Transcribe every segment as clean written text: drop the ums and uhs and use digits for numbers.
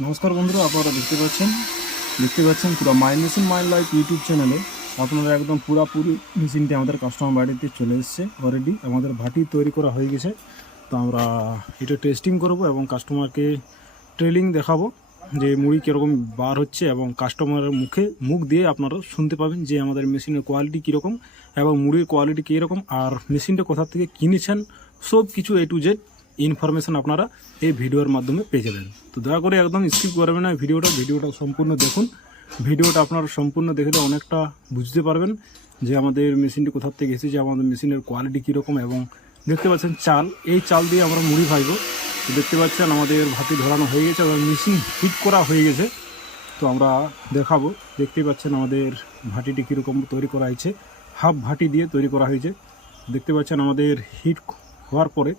নমস্কার বন্ধুরা, আপনারা দেখতে পাচ্ছেন পুরো my machine my life YouTube চ্যানেলে আপনারা একদম পুরাপুরি মেশিনটি আমাদের কাস্টমার বাড়িতে চলে এসেছে। অলরেডি আমাদের ভাটি তৈরি করা হয়ে গেছে। তো আমরা এটা টেস্টিং করব এবং কাস্টমারকে ট্রেলিং দেখাবো যে মুড়ি কীরকম বার হচ্ছে, এবং কাস্টমারের মুখ দিয়ে আপনারা শুনতে পাবেন যে আমাদের মেশিনের কোয়ালিটি কীরকম এবং মুড়ির কোয়ালিটি কীরকম, আর মেশিনটা কোথা থেকে কিনেছেন সব কিছু A to Z ইনফরমেশান আপনারা এই ভিডিওর মাধ্যমে পেয়ে যাবেন। তো দয়া করে একদম স্কিপ করবেন না ভিডিওটা সম্পূর্ণ দেখুন। ভিডিওটা আপনারা সম্পূর্ণ দেখলে অনেকটা বুঝতে পারবেন যে আমাদের মেশিনটি কোথা থেকে এসেছে, আমাদের মেশিনের কোয়ালিটি কীরকম। এবং দেখতে পাচ্ছেন চাল, এই চাল দিয়ে আমরা মুড়ি ভাজবো। তো দেখতে পাচ্ছেন আমাদের ভাটি ধরানো হয়ে গেছে এবং মেশিন হিট করা হয়ে গেছে। তো আমরা দেখাবো। দেখতেই পাচ্ছেন আমাদের ভাটিটি কীরকম তৈরি করা হয়েছে, হাফ ভাটি দিয়ে তৈরি করা হয়েছে। দেখতে পাচ্ছেন আমাদের হিট হওয়ার পরে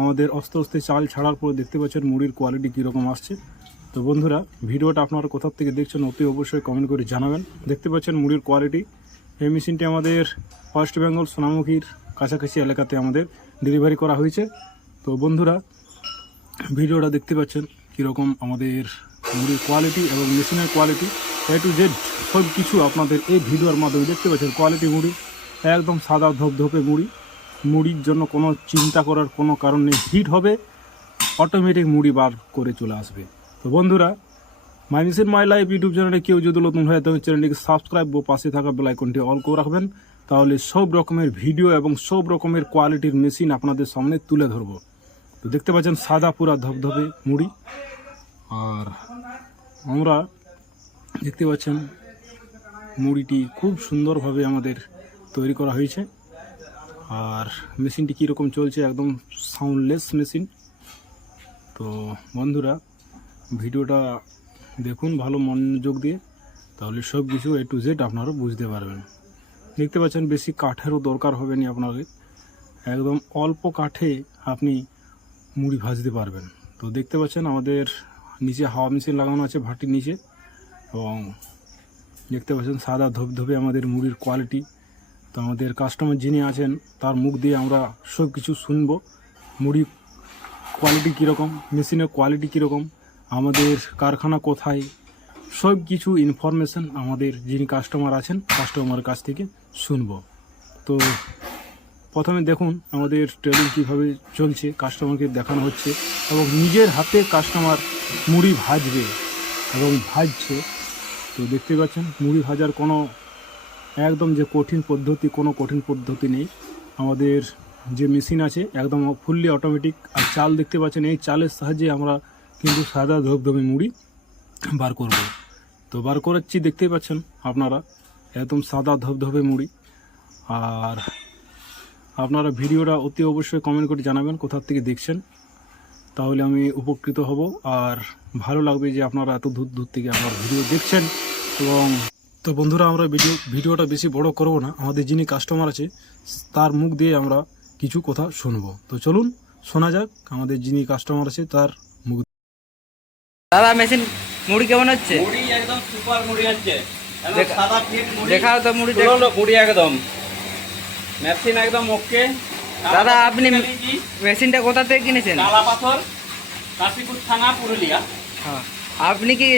আমাদের আস্তে আস্তে চাল ছাড়ার পরে দেখতে পাচ্ছেন মুড়ির কোয়ালিটি কীরকম আসছে। তো বন্ধুরা, ভিডিওটা আপনারা কোথা থেকে দেখছেন অতি অবশ্যই কমেন্ট করে জানাবেন। দেখতে পাচ্ছেন মুড়ির কোয়ালিটি। এই মেশিনটি আমাদের ওয়েস্ট বেঙ্গল সোনামুখীর কাছাকাছি এলাকাতে আমাদের ডেলিভারি করা হয়েছে। তো বন্ধুরা, ভিডিওটা দেখতে পাচ্ছেন কীরকম আমাদের মুড়ির কোয়ালিটি এবং মেশিনের কোয়ালিটি A to Z সব কিছু আপনাদের এই ভিডিওর মাধ্যমে দেখতে পাচ্ছেন। কোয়ালিটি মুড়ি একদম সাদা ধপধপে মুড়ির জন্য কোনো চিন্তা করার কোনো কারণ নেই। হিট হবে, অটোমেটিক মুড়ি বার করে চলে আসবে। তো বন্ধুরা, my machine my life YouTube চ্যানেলে কেউ যদি নতুন হয় তবে চ্যানেলটিকে সাবস্ক্রাইব ও পাশে থাকা বেল আইকনটি অল করে রাখবেন। তাহলে সব রকমের ভিডিও এবং সব রকমের কোয়ালিটির মেশিন আপনাদের সামনে তুলে ধরবো। তো দেখতে পাচ্ছেন সাদা পুরা ধপধপে মুড়ি, আর আমরা দেখতে পাচ্ছেন মুড়িটি খুব সুন্দরভাবে আমাদের তৈরি করা হয়েছে। আর মেশিনটি কীরকম চলছে, একদম সাউন্ডলেস মেশিন। তো বন্ধুরা, ভিডিওটা দেখুন ভালো মনোযোগ দিয়ে, তাহলে সব কিছু A to Z আপনারা বুঝতে পারবেন। দেখতে পাচ্ছেন বেশি কাঠেরও দরকার হবে না আপনাকে, একদম অল্প কাঠে আপনি মুড়ি ভাজতে পারবেন। তো দেখতে পাচ্ছেন আমাদের নিচে হাওয়া মেশিন লাগানো আছে ভাটির নিচে, এবং দেখতে পাচ্ছেন সাদা ধপধপে আমাদের মুড়ির কোয়ালিটি। তো আমাদের কাস্টমার যিনি আছেন তার মুখ দিয়ে আমরা সব কিছু শুনবো, মুড়ি কোয়ালিটি কীরকম, মেশিনের কোয়ালিটি কীরকম, আমাদের কারখানা কোথায়, সব কিছু ইনফরমেশান আমাদের যিনি কাস্টমার আছেন কাস্টমারের কাছ থেকে শুনবো। তো প্রথমে দেখুন আমাদের ট্রেনিং কীভাবে চলছে, কাস্টমারকে দেখানো হচ্ছে এবং নিজের হাতে কাস্টমার মুড়ি ভাজবে এবং ভাজছে। তো দেখতে পাচ্ছেন মুড়ি ভাজার কোনো একদম যে কোনো কঠিন পদ্ধতি নেই। আমাদের যে মেশিন আছে একদম ফুললি অটোমেটিক। আর চাল দেখতে পাচ্ছেন, এই চালের সাহায্যে আমরা কিন্তু সাদা ধপধপে মুড়ি বার করব। তো বার করাচ্ছি, দেখতেই পাচ্ছেন আপনারা একদম সাদা ধপধপে মুড়ি। আর আপনারা ভিডিওটা অতি অবশ্যই কমেন্ট করে জানাবেন কোথা থেকে দেখছেন, তাহলে আমি উপকৃত হব আর ভালো লাগবে যে আপনারা এত দূর থেকে আমার ভিডিও দেখছেন। এবং তো বন্ধুরা, আমরা ভিডিওটা বেশি বড় করব না, আমাদের যিনি কাস্টমার আছে তার মুখ দিয়ে আমরা কিছু কথা শুনবো। তো চলুন শোনা যাক আমাদের যিনি কাস্টমার আছে তার মুখ। দাদা, মেশিন মুড়ি কেমন হচ্ছে? মুড়ি একদম সুপার মুড়ি হচ্ছে, একদম সাদা ফিট মুড়ি। দেখাও তো মুড়ি। মুড়ি একদম মেশিন একদম ওকে। দাদা, আপনি মেশিনটা কোথা থেকে কিনেছেন? কালা পাথর, কাশীপুর থানা, পুরুলিয়া। হ্যাঁ, আপনি কি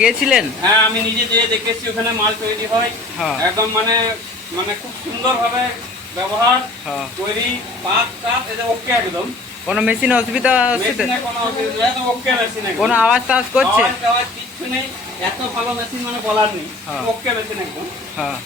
গিয়েছিলেন? হ্যাঁ, আমি নিজে যেয়ে দেখেছি ওখানে মাল তৈরি হয়। হ্যাঁ, একদম মানে খুব সুন্দর ভাবে ব্যবহার, হ্যাঁ, তৈরি, পাক কাপ এটা ওকে একদম। কোনো মেশিনে অসুবিধা হচ্ছে? মেশিনে কোনো অসুবিধা নেই, একদম ওকে মেশিন। কোনো আওয়াজ করছে? আওয়াজ কিচ্ছু নেই, এত ভালো মেশিন মানে বলার নেই। হ্যাঁ, ওকে মেশিন একদম। হ্যাঁ।